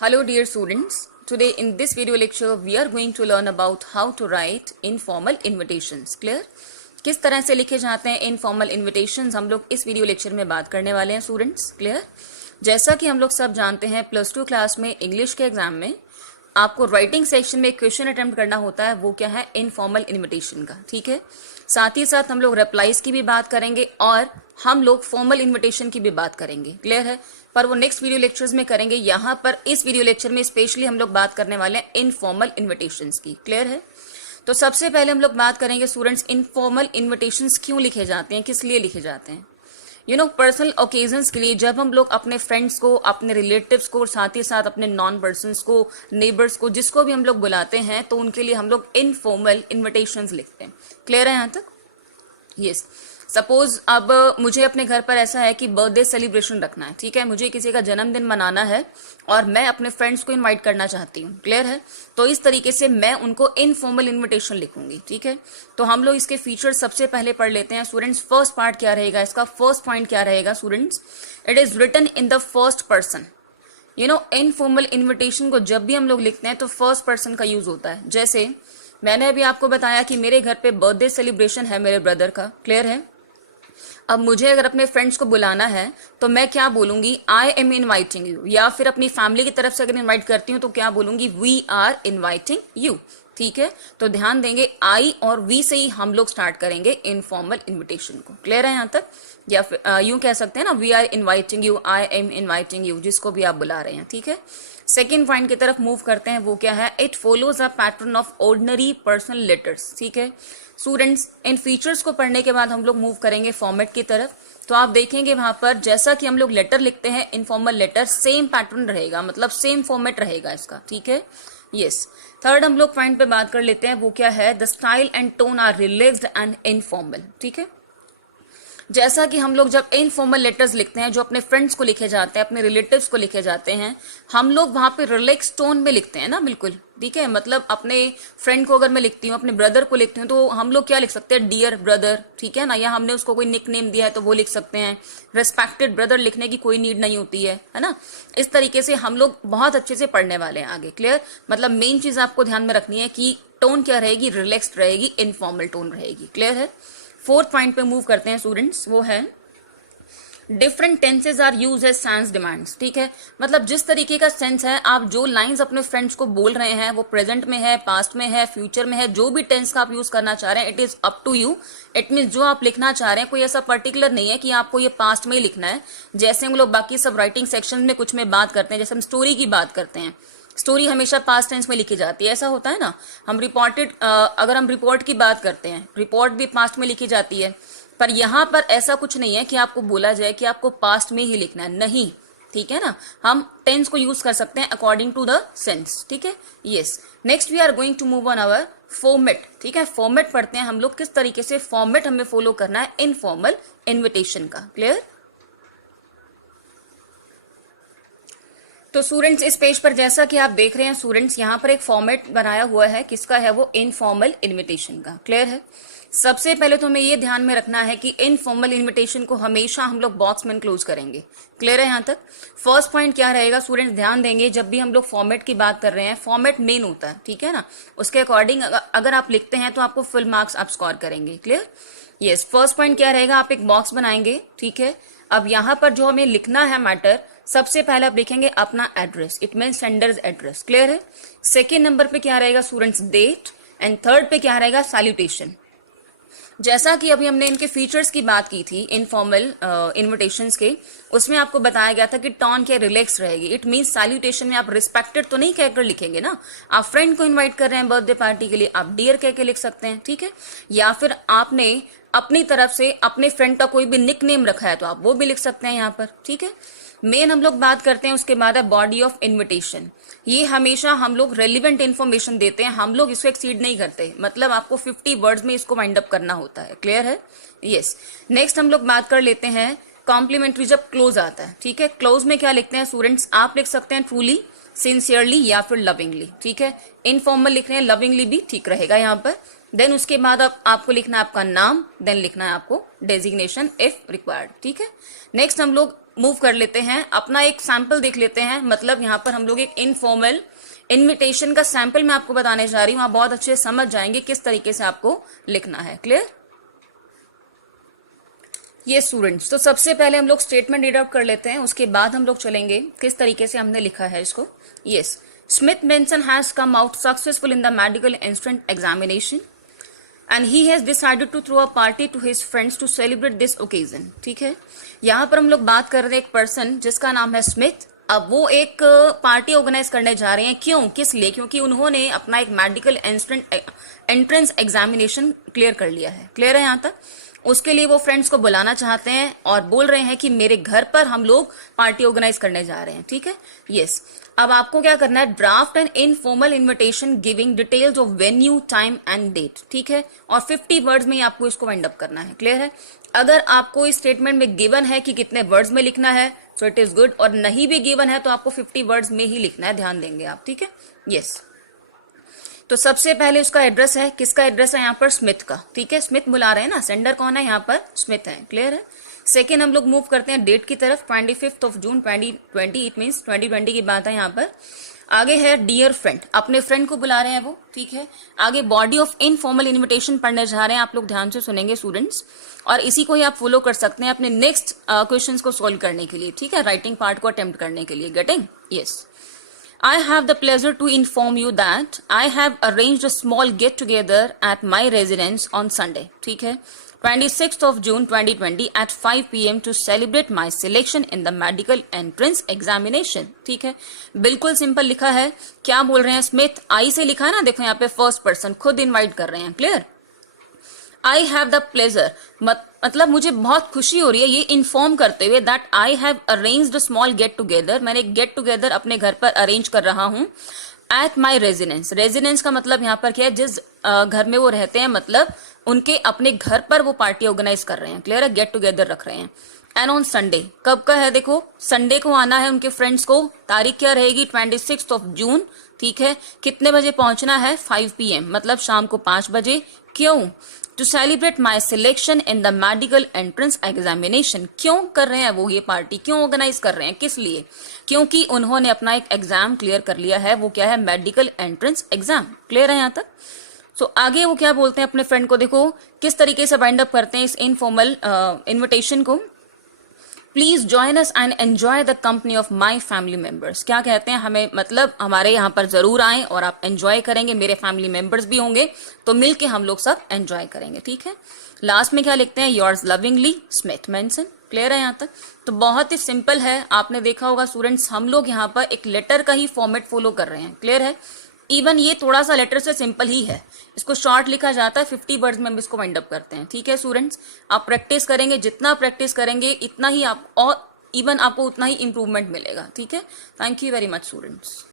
Hello dear students, today in this video lecture we are going to learn about how to write informal invitations. Clear? किस तरह से लिखे जाते हैं informal invitations हम लोग इस वीडियो लेक्चर में बात करने वाले हैं स्टूडेंट्स. क्लियर? जैसा कि हम लोग सब जानते हैं +2 क्लास में इंग्लिश के एग्जाम में आपको राइटिंग सेक्शन में क्वेश्चन अटेम्प्ट करना होता है, वो क्या है, इनफॉर्मल इन्विटेशन का. ठीक है, साथ ही साथ हम लोग रिप्लाईज की भी बात करेंगे और हम लोग फॉर्मल इन्विटेशन की भी बात करेंगे. क्लियर है? पर वो नेक्स्ट वीडियो लेक्चर्स में करेंगे. यहाँ पर इस वीडियो लेक्चर में स्पेशली हम लोग बात करने वाले हैं इनफॉर्मल इन्विटेशंस की. क्लियर है? तो सबसे पहले हम लोग बात करेंगे स्टूडेंट्स, इनफॉर्मल इन्विटेशंस क्यों लिखे जाते हैं, किस लिए लिखे जाते हैं. पर्सनल ओकेजन्स के लिए, जब हम लोग अपने फ्रेंड्स को, अपने रिलेटिव्स को और साथ ही साथ अपने नॉन पर्सन्स को, नेबर्स को, जिसको भी हम लोग बुलाते हैं, तो उनके लिए हम लोग इनफॉर्मल इन्विटेशंस लिखते हैं. क्लियर है यहाँ तक? यस. सपोज अब मुझे अपने घर पर ऐसा है कि बर्थडे सेलिब्रेशन रखना है. ठीक है, मुझे किसी का जन्मदिन मनाना है और मैं अपने फ्रेंड्स को इनवाइट करना चाहती हूँ. क्लियर है? तो इस तरीके से मैं उनको इनफॉर्मल इनविटेशन लिखूंगी. ठीक है, तो हम लोग इसके फीचर्स सबसे पहले पढ़ लेते हैं स्टूडेंट्स. फर्स्ट पार्ट क्या रहेगा इसका, फर्स्ट पॉइंट क्या रहेगा students, it is written in the first person. Informal invitation को जब भी हम लोग लिखते हैं तो फर्स्ट पर्सन का यूज होता है. जैसे मैंने अभी आपको बताया कि मेरे घर पे बर्थडे सेलिब्रेशन है मेरे ब्रदर का. क्लियर है? अब मुझे अगर अपने फ्रेंड्स को बुलाना है तो मैं क्या बोलूंगी, आई एम इनवाइटिंग यू. या फिर अपनी फैमिली की तरफ से अगर इनवाइट करती हूँ तो क्या बोलूंगी, वी आर इनवाइटिंग यू. ठीक है, तो ध्यान देंगे आई और वी से ही हम लोग स्टार्ट करेंगे इनफॉर्मल इन्विटेशन को. क्लियर है यहाँ तक? या फिर यूं कह सकते हैं ना, we are inviting you, I am inviting you, जिसको भी आप बुला रहे हैं. ठीक है, सेकेंड पॉइंट की तरफ मूव करते हैं. वो क्या है, it follows a pattern of ordinary personal letters. ठीक है स्टूडेंट्स, इन फीचर्स को पढ़ने के बाद हम लोग मूव करेंगे फॉर्मेट की तरफ. तो आप देखेंगे वहां पर जैसा कि हम लोग लेटर लिखते हैं, इनफॉर्मल लेटर, सेम पैटर्न रहेगा, मतलब सेम फॉर्मेट रहेगा इसका. ठीक है, यस. थर्ड हम लोग पॉइंट पे बात कर लेते हैं. वो क्या है, the style and tone are relaxed and informal. ठीक है, जैसा कि हम लोग जब इनफॉर्मल लेटर्स लिखते हैं जो अपने फ्रेंड्स को लिखे जाते हैं, अपने रिलेटिव्स को लिखे जाते हैं, हम लोग वहां पे रिलैक्स टोन में लिखते हैं ना. बिल्कुल ठीक है, मतलब अपने फ्रेंड को अगर मैं लिखती हूँ, अपने ब्रदर को लिखती हूँ, तो हम लोग क्या लिख सकते हैं, डियर ब्रदर. ठीक है ना, या हमने उसको कोई निक नेम दिया है तो वो लिख सकते हैं. रेस्पेक्टेड ब्रदर लिखने की कोई नीड नहीं होती है ना. इस तरीके से हम लोग बहुत अच्छे से पढ़ने वाले हैं आगे. क्लियर? मतलब मेन चीज आपको ध्यान में रखनी है कि टोन क्या रहेगी, रिलैक्स्ड रहेगी, इनफॉर्मल टोन रहेगी. क्लियर है? फोर्थ पॉइंट पे मूव करते हैं स्टूडेंट्स. वो है different tenses are use as sense demands. ठीक है, मतलब जिस तरीके का सेंस है, आप जो लाइंस अपने फ्रेंड्स को बोल रहे हैं वो प्रेजेंट में है, पास्ट में है, फ्यूचर में है, जो भी टेंस का आप यूज करना चाह रहे हैं, it is up to you. It mean जो आप लिखना चाह रहे हैं कोई ऐसा पर्टिकुलर नहीं है कि आपको ये पास्ट में ही लिखना है. जैसे हम लोग बाकी सब राइटिंग सेक्शन में कुछ में बात करते हैं, जैसे हम स्टोरी की बात करते हैं, स्टोरी हमेशा पास्ट टेंस में लिखी जाती है, ऐसा होता है ना. हम अगर हम रिपोर्ट की बात करते हैं, रिपोर्ट भी पास्ट में लिखी जाती है. पर यहां पर ऐसा कुछ नहीं है कि आपको बोला जाए कि आपको पास्ट में ही लिखना है, नहीं. ठीक है ना, हम टेंस को यूज कर सकते हैं अकॉर्डिंग टू द सेंस. ठीक है, yes. Next we are going to move on our format. ठीक है, फॉर्मेट पढ़ते हैं हम लोग, किस तरीके से फॉर्मेट हमें फॉलो करना है इनफॉर्मल इन्विटेशन का. क्लियर? तो स्टूडेंट्स, इस पेज पर जैसा कि आप देख रहे हैं स्टूडेंट्स, यहाँ पर एक फॉर्मेट बनाया हुआ है, किसका है वो, इनफॉर्मल इन्विटेशन का. क्लियर है? सबसे पहले तो हमें ये ध्यान में रखना है कि इनफॉर्मल इन्विटेशन को हमेशा हम लोग बॉक्स में क्लोज करेंगे. क्लियर है यहाँ तक? फर्स्ट पॉइंट क्या रहेगा स्टूडेंट्स, ध्यान देंगे, जब भी हम लोग फॉर्मेट की बात कर रहे हैं, फॉर्मेट मेन होता है. ठीक है ना, उसके अकॉर्डिंग अगर आप लिखते हैं तो आपको फुल मार्क्स आप स्कोर करेंगे. क्लियर? यस. फर्स्ट पॉइंट क्या रहेगा, आप एक बॉक्स बनाएंगे. ठीक है, अब यहाँ पर जो हमें लिखना है मैटर, सबसे पहले आप लिखेंगे अपना address, it mean sender's address. Clear है? सेकेंड नंबर पे क्या रहेगा स्टूडेंट्स, डेट. एंड थर्ड पे क्या रहेगा, सैल्यूटेशन. जैसा कि अभी हमने इनके फीचर्स की बात की थी इनफॉर्मल इन्विटेशंस के, उसमें आपको बताया गया था कि टोन क्या रिलैक्स रहेगी. इट मींस सैल्यूटेशन में आप रिस्पेक्टेड तो नहीं कहकर लिखेंगे ना. आप फ्रेंड को इनवाइट कर रहे हैं बर्थडे पार्टी के लिए, आप डियर कह के लिख सकते हैं. ठीक है, या फिर आपने अपनी तरफ से अपने फ्रेंड का कोई भी निक नेम रखा है तो आप वो भी लिख सकते हैं यहाँ पर. ठीक है, मेन हम लोग बात करते हैं उसके बाद है बॉडी ऑफ इन्विटेशन. ये हमेशा हम लोग रेलिवेंट इन्फॉर्मेशन देते हैं, हम लोग इसको एक्सीड नहीं करते, मतलब आपको 50 वर्ड्स में इसको वाइंड अप करना होता है. क्लियर है? यस. नेक्स्ट हम लोग बात कर लेते हैं कॉम्प्लीमेंट्री जब क्लोज आता है. ठीक है, क्लोज में क्या लिखते हैं स्टूडेंट्स, आप लिख सकते हैं ट्रूली, सिंसियरली या फिर लविंगली. ठीक है, इनफॉर्मल लिख रहे हैं, लविंगली भी ठीक रहेगा यहाँ पर. देन उसके बाद आपको लिखना है आपका नाम, देन लिखना है आपको डेजिग्नेशन इफ रिक्वायर्ड. ठीक है, नेक्स्ट हम लोग मूव कर लेते हैं, अपना एक सैंपल देख लेते हैं। मतलब यहाँ पर हम लोग एक इनफॉर्मल इनविटेशन का सैंपल मैं आपको बताने जा रही हूँ, आप बहुत अच्छे से समझ जाएंगे किस तरीके से आपको लिखना है। क्लियर? ये स्टूडेंट्स, तो सबसे पहले हम लोग स्टेटमेंट रीड आउट कर लेते हैं, उसके बाद हम लोग चलेंगे किस तरीके से हमने लिखा है इसको। Yes, Smith Benson has come out successful in the medical entrance examination and he has decided to throw a party to his friends to celebrate this occasion. ठीक है, यहाँ पर हम लोग बात कर रहे हैं एक पर्सन जिसका नाम है स्मिथ। अब वो एक पार्टी ऑर्गेनाइज करने जा रहे हैं, क्यों, किस लिए? क्योंकि उन्होंने अपना एक मेडिकल एंट्रेंस एग्जामिनेशन क्लियर कर लिया है। क्लियर है यहाँ तक? उसके लिए वो फ्रेंड्स को बुलाना चाहते हैं और बोल रहे हैं कि मेरे घर पर हम लोग पार्टी ऑर्गेनाइज करने जा रहे हैं। ठीक है, यस। अब आपको क्या करना है, draft an informal invitation giving details of venue, time and date. ठीक है, और 50 वर्ड्स में आपको इसको वाइंड अप करना है। क्लियर है? अगर आपको इस स्टेटमेंट में गिवन है कि कितने वर्ड्स में लिखना है, सो इट इज गुड, और नहीं भी गिवन है तो आपको 50 वर्ड्स में ही लिखना है, ध्यान देंगे आप। ठीक है, यस। तो सबसे पहले उसका एड्रेस है, किसका एड्रेस है यहाँ पर? स्मिथ का। ठीक है, स्मिथ बुला रहे हैं ना, सेंडर कौन है यहाँ पर? स्मिथ है। क्लियर है? सेकेंड हम लोग मूव करते हैं डेट की तरफ, 25 जून 2020, इट मीन्स 2020 की बात है यहाँ पर। आगे है डियर फ्रेंड, अपने फ्रेंड को बुला रहे हैं वो। ठीक है, आगे बॉडी ऑफ इनफॉर्मल इन्विटेशन पढ़ने जा रहे हैं, आप लोग ध्यान से सुनेंगे स्टूडेंट्स, और इसी को ही आप फॉलो कर सकते हैं अपने नेक्स्ट क्वेश्चंस को सोल्व करने के लिए। ठीक है, राइटिंग पार्ट को अटेम्प्ट करने के लिए। Getting? Yes. I have the pleasure to inform you that I have arranged a small get together at my residence on Sunday. ठीक है, 26 June 2020 at 5 PM to celebrate my selection in the medical entrance examination. ठीक है, बिल्कुल simple लिखा है। क्या बोल रहे हैं स्मिथ? आई से लिखा है ना, देखो यहाँ पे फर्स्ट पर्सन खुद इनवाइट कर रहे हैं। Clear? I have the pleasure, मतलब मुझे बहुत खुशी हो रही है ये इन्फॉर्म करते हुए that I have arranged a small get together, मैंने एक गेट टुगेदर अपने घर पर अरेंज कर रहा हूँ। एट माई रेजिडेंस, रेजिडेंस का मतलब यहाँ पर क्या है? जिस घर में वो रहते हैं, मतलब उनके अपने घर पर वो पार्टी ऑर्गेनाइज कर रहे हैं। क्लियर है? गेट टुगेदर रख रहे हैं। एंड ऑन संडे, कब का है? देखो संडे को आना है उनके फ्रेंड्स को। तारीख क्या रहेगी? 26 जून। ठीक है, कितने बजे पहुंचना है? 5 PM, मतलब शाम को 5 बजे। क्यों? To celebrate my selection in the medical entrance examination. क्यों कर रहे हैं वो ये पार्टी, क्यों ऑर्गेनाइज कर रहे हैं, किस लिए? क्योंकि उन्होंने अपना एक एग्जाम क्लियर कर लिया है। वो क्या है? Medical entrance exam. क्लियर है यहाँ तक? सो आगे वो क्या बोलते हैं अपने फ्रेंड को, देखो किस तरीके से बाइंड अप करते हैं इस इनफॉर्मल इन्विटेशन को। Please join us and enjoy the company of my family members. क्या कहते हैं? हमें मतलब हमारे यहाँ पर जरूर आए और आप एंजॉय करेंगे, मेरे फैमिली मेंबर्स भी होंगे, तो मिलके हम लोग सब एंजॉय करेंगे। ठीक है, लास्ट में क्या लिखते हैं? Yours lovingly Smith Benson. Clear है यहाँ तक? तो बहुत ही सिंपल है। आपने देखा होगा स्टूडेंट्स, हम लोग यहाँ पर एक लेटर का ही फॉर्मेट फॉलो कर रहे हैं। क्लियर है? इवन ये थोड़ा सा लेटर से सिंपल ही है, इसको शॉर्ट लिखा जाता है, 50 वर्ड्स में हम इसको वाइंड अप करते हैं। ठीक है स्टूडेंट्स, आप प्रैक्टिस करेंगे, जितना प्रैक्टिस करेंगे इतना ही आप, और इवन आपको उतना ही इंप्रूवमेंट मिलेगा। ठीक है, thank you very much students.